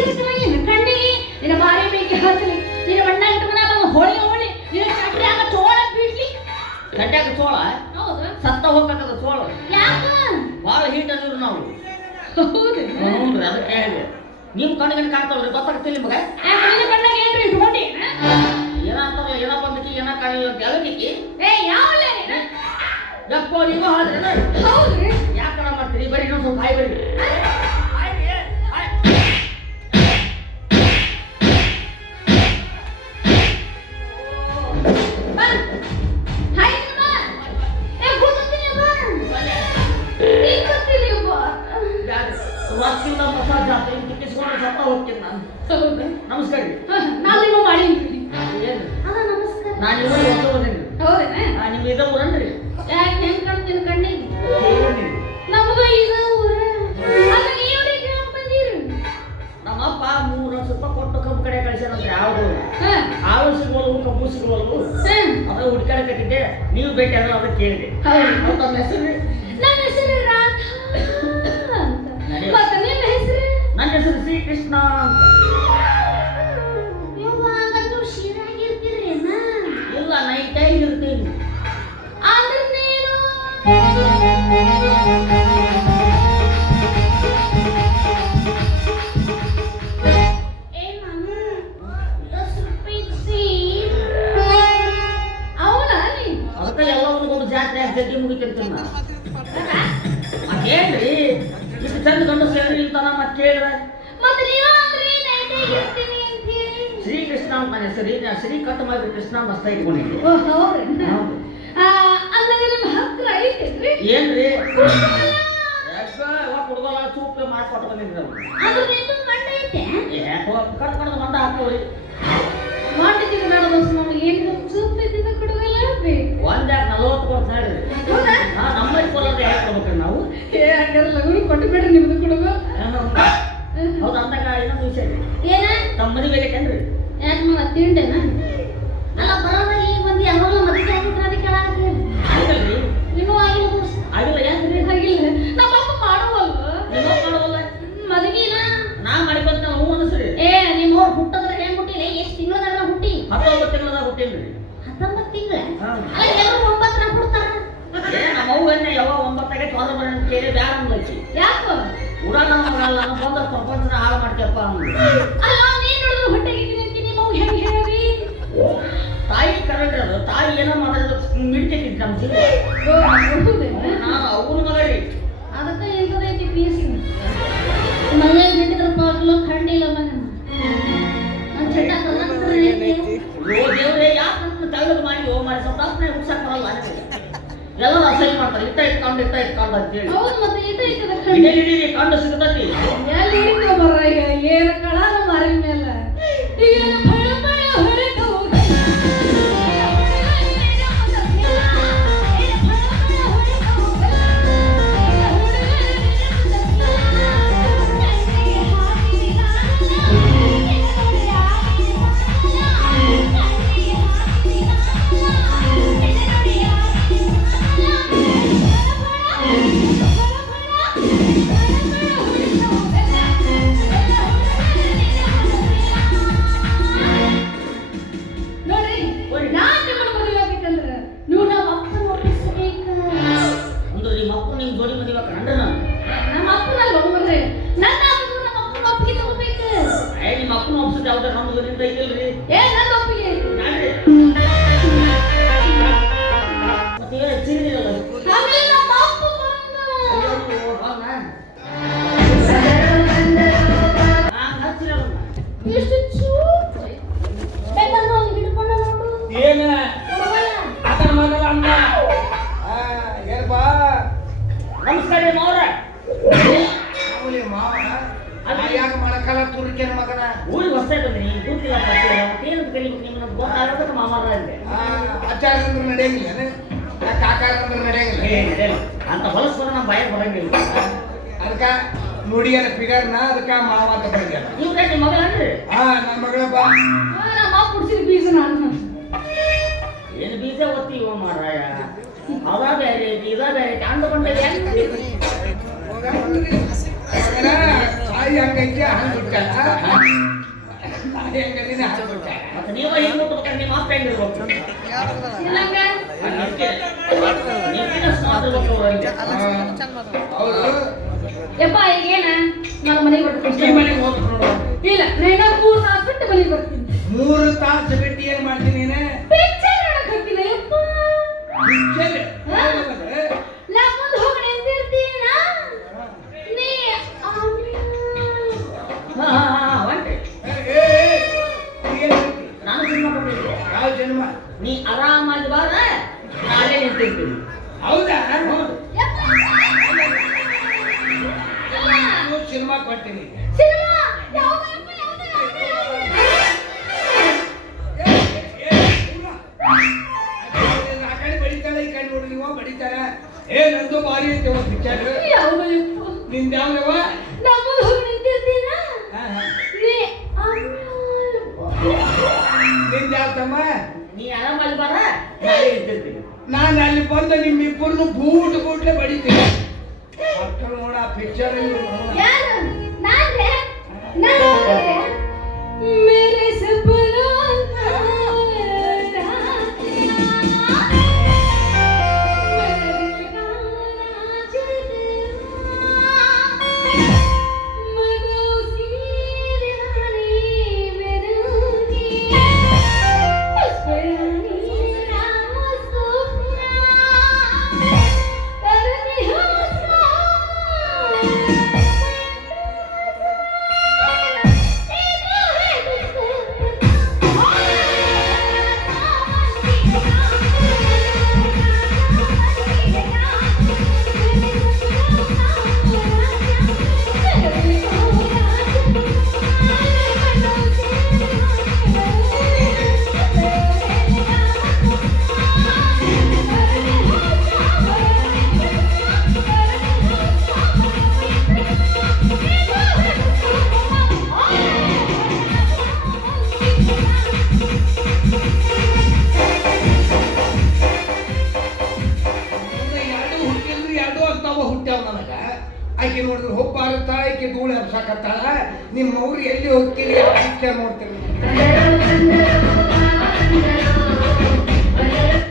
serious ಕಣ್ಣಿಗೆ ನಿನ್ನ ಬಾರಿ ಬೇಕಿ ಹಾಕಲಿ ನಿನ್ನ ಬಣ್ಣ ಇಟ್ಕೊಂಡ ಹೋಳಿ ಹೋಳಿ ನಿನ್ನ ಚಟ್ರ್ಯಾಗ ಚೋಳ ಬೀಳ್ಲಿ ಚಟ್ರ್ಯಾಗ ಚೋಳ ಹೌದು ಸತ್ತ ಹೋಗ್ಬೇಕದ ಚೋಳ ಯಾಕ ಭಾಳ ಹೀಟ್ ಅದಿರು ನಾವು ಹೌದು ಹ್ಞೂ ಅದಕ್ಕೆ ಹೇಳಿದೆ ನಿಮ್ಮ ಕಣ್ಣಿಗೆ ಕಾಣ್ತಾವ್ರಿ ಗೊತ್ತಾಗ್ತಿಲ್ಲ ಮಗ ನಿನ್ನ ಬಣ್ಣಗೆ ಏನ್ರಿ ಇಟ್ಕೊಂಡಿ ಏನಂತಾರ ಏನ ಬಂದಕ್ಕೆ ಏನ ಕಾಣಿಲ್ಲ ಅಂತ ಎಲ್ಲದಕ್ಕೆ ಏ ಯಾವಲ್ಲ ನೀನು ಯಪ್ಪ ನೀವು ಹಾಡ್ರೇನ ಹೌದ್ರಿ ಯಾಕಣ ಮಾಡ್ತೀರಿ ಬರೀ ಇನ್ನೊಂದು ಸ್ವಲ್ಪ ಹಾಯ್ ಬರೀ ನಮಸ್ಕಾರ ನಾನು ನಿಮ್ಮ ಮಾಡೀನಿ ಏನು ಅದ ನಮಸ್ಕಾರ ನಾನು ಇವಾಗ ಹೊಸೋದೇನು ಹೌದೇನ ನಿಮ್ಮ ಇದ ಊರನ್ರಿ ಯಾಕೆ ಹೆಂಗ್ ಕಾಣ್ತೀನಿ ಕಣ್ಣಿಗೆ ನಮಗೂ ಇದು ಊರ ಅದ ನೀವ್ರಿ ಕೇಳಕ್ ಬಂದಿರಿ ನಮ್ಮಪ್ಪ 3 ಲಕ್ಷ ರೂಪಾಯಿ ಕೊಟ್ಟು ಕಬ್ಬು ಕಡೆ ಕಳಿಸ್ಯಾರಂತ ಯಾವ್ದು ಆಳು ಸಿಗೋಲ್ವು ಕಬ್ಬು ಸಿಗೋಲ್ವು ಅದ ಹುಡ್ಕಾಡ ಕಟ್ಟಿದ್ದೆ ನೀವು ಭೇಟಿ ಆದ್ರೆ ಅವ್ರಿಗೆ ಕೇಳಿದೆ ಅವ್ರು ತಮ್ಮ ಹೆಸರು ನನ್ನ ಹೆಸರು ರಾಧಾ ಮತ್ತೆ ನಿಮ್ಮ ಹೆಸರು ನನ್ನ ಹೆಸರು ಶ್ರೀಕೃಷ್ಣ ಇಲ್ಲ ನೈಟೇ ಇರ್ತೀನಿ ಆದ್ರೆ ನೀನು ಅದಕ್ಕೆ ಎಲ್ಲ ಒಂದು ಜಾತ್ರೆ ಜಗ್ಗಿ ಮುಗಿತಿರ್ತೀನಿ ನಾ ಮತ್ತೇನ್ರಿ ಇಷ್ಟು ಚಂದ ಗಂಡು ಸೇರಿ ಇರ್ತಾನ ಮತ್ತೆ ಕೇಳಿದ್ರೆ ಮತ್ತೆ ನೀವು ಅಂದ್ರೆ ನೈಟೇ ಇರ್ತೀನಿ ಅಂತ ಹೇಳಿ ಶ್ರೀಕೃಷ್ಣ ಅಂತ ನನ್ನ ಹೆಸರು ಶ್ರೀಕಂಠ ಮಾಡಿ ಕೃಷ್ಣ ಮಸ್ತ ಇಟ್ಕೊಂಡಿದ್ದೆ ಅಲ್ಲದೆ ನಿಮ್ಮ ಹತ್ರ ಐತೇನ್ರಿ ಏನ್ರಿ ಕುಡ್ಗೋಲ ಚೂಪೆ ಮಾಡ್ಕೊಟ್ಟು ಬಂದಿದ್ರಿ ಅದು ನಿಂದು ಮಂಡ ಐತೆ ಕರ್ಕೊಂಡು ಮಂಡ ಹಾಕೋರಿ ಮಾಡಿದ್ದೀವಿ ಬೇಡ ದೋಸ್ತ ನಮ್ಗೆ ಏನು ಸೂಪ್ ಇದ್ದಿದ್ದ ಕುಡುಗಲ್ಲ ಬೇಕು ಒಂದ್ಯಾಕ 40 ಕೊಡ್ತ ಹೇಳ್ರಿ ಹೌದಾ ನಮ್ಮಲ್ಲಿ ಕೊಲ್ಲೋದು ಯಾಕೆ ಕೊಡ್ಬೇಕ್ರಿ ನಾವು ಹಂಗಾರೆ ಲಘು ಕೊಟ್ಟು ಬಿಡ್ರಿ ನಿಮ್ದು ಕುಡುಗ ಹೌದು ಅಂದಾಗ ಇನ್ನೊಂದು ವಿಷಯ ಏನ ತಮ್ಮ ಮದುವೆ ಆಗೈತೇನ್ರಿ ಯಾಕೆ ಮಗ ತಿಂಡೆನ ಅಲ್ಲ ಬರೋದ ಈಗ ಬಂದು ಯಾವಾಗ ಮದುವೆ ಆಗಿದ್ರೆ ಅದಕ್ಕೆ ಕೇಳಾಕತ್ತೀನಿ ಆಗಿಲ್ರಿ ಇನ್ನೂ ಆಗಿಲ್ಲ ದೋಸ್ತ ಆಗಿಲ್ಲ ಯಾಕ್ರಿ ಆಗಿಲ್ಲ ನಮ್ಮ ಅಪ್ಪ ಮಾಡುವಲ್ವ ನೀವು ಮಾಡೋಲ್ಲ ಮದುವೆನ ನಾ ಮಾಡಿಕೊಂತ ಹ್ಞೂ ಅನಿಸ್ರಿ ಏ ನಿಮ್ಮ ಅವ್ರು ಹುಟ್ಟದ್ರೆ ಹೆಂಗ್ ಹುಟ್ಟಿಲ್ಲ ಎಷ್ಟು ತಿಂಗಳದಾಗ ಹುಟ್ಟಿ 19 ತಿಂಗಳದಾಗ ಹುಟ್ಟೇನ್ರಿ 19 ತಿಂಗಳ ಅಲ್ಲ ಎಲ್ಲರೂ 9 ಹುಡ್ತಾರ ನಮ್ಮ ಅವ್ವನ್ನ ಯಾವ 9 ತೊಂದ್ರೆ ಬರ ಅಂತ ಕೇಳಿ ಬ್ಯಾಡ ಅಂದ್ಲಕ್ಕಿ ಯಾಕೋ ಉಡಾಣ ಮಗಲ್ಲ ನಮ್ಮ ಬಂದ ಪ್ರಪಂಚನ ಹಾಳು ಮಾಡ್ತೀಯಪ್ಪ ಅಂದ್ಲು ಅಲ್ಲ ನೀನ್ ನೋಡಿದ್ರು ಹೊಟ್ಟೆಗಿದ್ದೀನಿ ಅಂತ ನಿಮ್ಮ ಅವ್ವ ಹೆಂಗ್ ಹೇಳಿ ತಾಯಿ ಕರೆಕ್ಟ್ ಅದು ತಾಯಿ ಏನೋ ಮಾಡಿದ್ರು ಮಿಡ್ತೈತಿ ನಮ್ಮ ಜೀವ ನಾನು ಅವ್ರ ಮಗ ರೀ ಅದಕ್ಕೆ ಎಂತದೈತಿ ಪೀಸ್ ಮನೆಯಾಗ ಬಿಟ್ಟಿದ್ರ ಪಾಗ್ಲು ಖಂಡಿಲ್ಲ ಮಗ ನನ್ನ ಚಟ್ಟ ಓ ದೇವ್ರೆ ಯಾಕೆ ನನ್ನ ತೆಳ್ಳಗೆ ಮಾಡಿ ಓ ಮಾಡಿ ಸತ್ತಾಪನೆ ಹುಡ್ಸಕ್ ಬರಲ್ಲ ನನಗೆ ಎಲ್ಲ ಅಸಹ್ಯ ಮಾಡ್ತಾರೆ ಇಟ್ಕೊಂಡು ಅಂತ ಹೇಳಿ ಹೌದು ಮತ್ತೆ ಇದೈತದ ಇಡೀ ಕಂಡು ಸಿಗತೈತಿ ಎಲ್ಲಿ ಹಿಡಿಕೊ ಬರ್ರ ಈಗ ಏನು ಕಳಾರ ಮಾರಿ ಮೇಲೆ ಈಗ ಫಳ ಫಳ ಹೊರಗೆ ಹೋಗಿ ನಮಸ್ಕಾರ ಮಾವ್ರ ಯಾಕೆ ಮಾಡಕ್ಕಲ್ಲ ತುರ್ಕೇನ ಮಗನ ಊರಿಗೆ ಹೊಸ ಬಂದ್ರಿ ಕೂತಿಲ್ಲ ಏನು ಕಲಿಬೇಕು ನಿಮ್ಮನ್ನ ಗೊತ್ತಾಗೋದಕ್ಕೆ ಮಾಮಾರ ಇದೆ ಆಚಾರ ಅಂದ್ರೆ ನಡೆಯಂಗಿಲ್ಲ ಕಾಕಾರ ಅಂದ್ರೆ ನಡೆಯಂಗಿಲ್ಲ ಅಂತ ಹೊಲಸ್ಬರ ನಮ್ಮ ಬಾಯ ಬರಂಗಿಲ್ಲ ಅದಕ್ಕ ನುಡಿಯನ ಫಿಗರ್ನ ಅದಕ್ಕ ಮಾವ ಅಂತ ಬಂದ್ಯಾರ ಇವ್ರೆ ನಿಮ್ಮ ಮಗ ಅನ್ರಿ ನನ್ನ ಮಗಳಪ್ಪ ನಮ್ಮ ಕುಡ್ಸಿದ ಬೀಜ ನಾನು ಏನು ಬೀಜ ಒತ್ತೀವ ಮಾರಾಯ ಅದ ಬೇರೆ ಇದ ಬೇರೆ ಅಂದು ಬಂದ ತಾಯಿ ನಾಯಿ ಹಂಗೈತೆ ಹಂಗೆ ಬಿಟ್ಟಾಳ ನಾಯಿ ಹಂಗದಿನ ಹಂಗೆ ಬಿಟ್ಟಾಳ ಮತ್ತೆ ನೀವು ಹಿಂಗೆ ಮುಟ್ಬೇಕಾದ್ರೆ ನಿಮ್ಮ ಅಪ್ಪ ಹೆಂಗಿರ್ಬೇಕು ಇಲ್ಲಂಗ ಹೌದು ಯಪ್ಪ ಈಗೇನ ನಾನು ಮನೆಗೆ ಈ ಬರ್ತೀನಿ ಮನೆಗೆ ಹೋಗ್ಬೇಕು ನೋಡು ಇಲ್ಲ ನಾನು 3 ತಾಸು ಬಿಟ್ಟು ಮನೆಗೆ ಬರ್ತೀನಿ 3 ತಾಸು ಬಿಟ್ಟು ಏನ್ ಮಾಡ್ತೀನಿ ನೀನೆ ಪಿಕ್ಚರ್ ನೋಡಕ್ ಹೋಗ್ತೀನಿ ಯಪ್ಪ ಪಿಕ್ಚರ್ ನಾ ಮುಂದೆ ಹೋಗಿ ನಿಂತಿರ್ತೀನ ನೀ ಒಂಟೆ ಏನು ನಾನು ಸಿನಿಮಾ ಕೊಟ್ಟಿದ್ದೆ ಯಾವ ಜನ್ಮ ನೀ ಆರಾಮಾಗಿ ಬಾರ ನಾಳೆ ನಿಂತಿರ್ತೀನಿ ಹೌದಾ ಹೌದು ನಾನು ಸಿನಿಮಾ ಕೊಡ್ತೀನಿ ಸಿನಿಮಾ ಆ ಕಡೆ ಬಡಿತಾಳೆ ಈ ಕಡೆ ನೋಡಿ ನೀವು ಬಡಿತಾರ ಏ ನಂದು ಭಾರಿ ಐತೆ ಒಂದು ಪಿಕ್ಚರ್ ಯಾವ ಯಪ್ಪ ನಿಂದ ಯಾವ್ದವ ನಾ ಮುಂದೆ ಹೋಗಿ ನಿಂತಿರ್ತೀನ ನೀ ನಿಂದ ಯಾವ ತಮ್ಮ ನೀ ಆರಾಮಾಗಿ ಬಾರ ನಾಳೆ ನಿಂತಿರ್ತೀನಿ ನಾನು ಅಲ್ಲಿ ಬಂದು ನಿಮ್ಮಿಬ್ಬರನ್ನು ಬೂಟ್ಲೆ ಬಡಿತೀನಿ ಮಕ್ಕಳು ನೋಡ ಪಿಕ್ಚರ್ ಯಾರು ನಾನ್ರೆ ನಾನ್ರೆ ಮೇರೆ ಸಪನಾ ಹುಟ್ಟ್ಯಾವ ನನಗ ಆಕೆ ನೋಡಿದ್ರೆ ಹೋಗ್ಬಾರತ್ತ ಆಕೆ ಧೂಳು ಹಬ್ಸಾಕತ್ತಾಳ ನಿಮ್ಮ ಅವ್ರು ಎಲ್ಲಿ ಹೋಗ್ತೀರಿ ಆ ಪಿಕ್ಚರ್ ನೋಡ್ತೀರಿ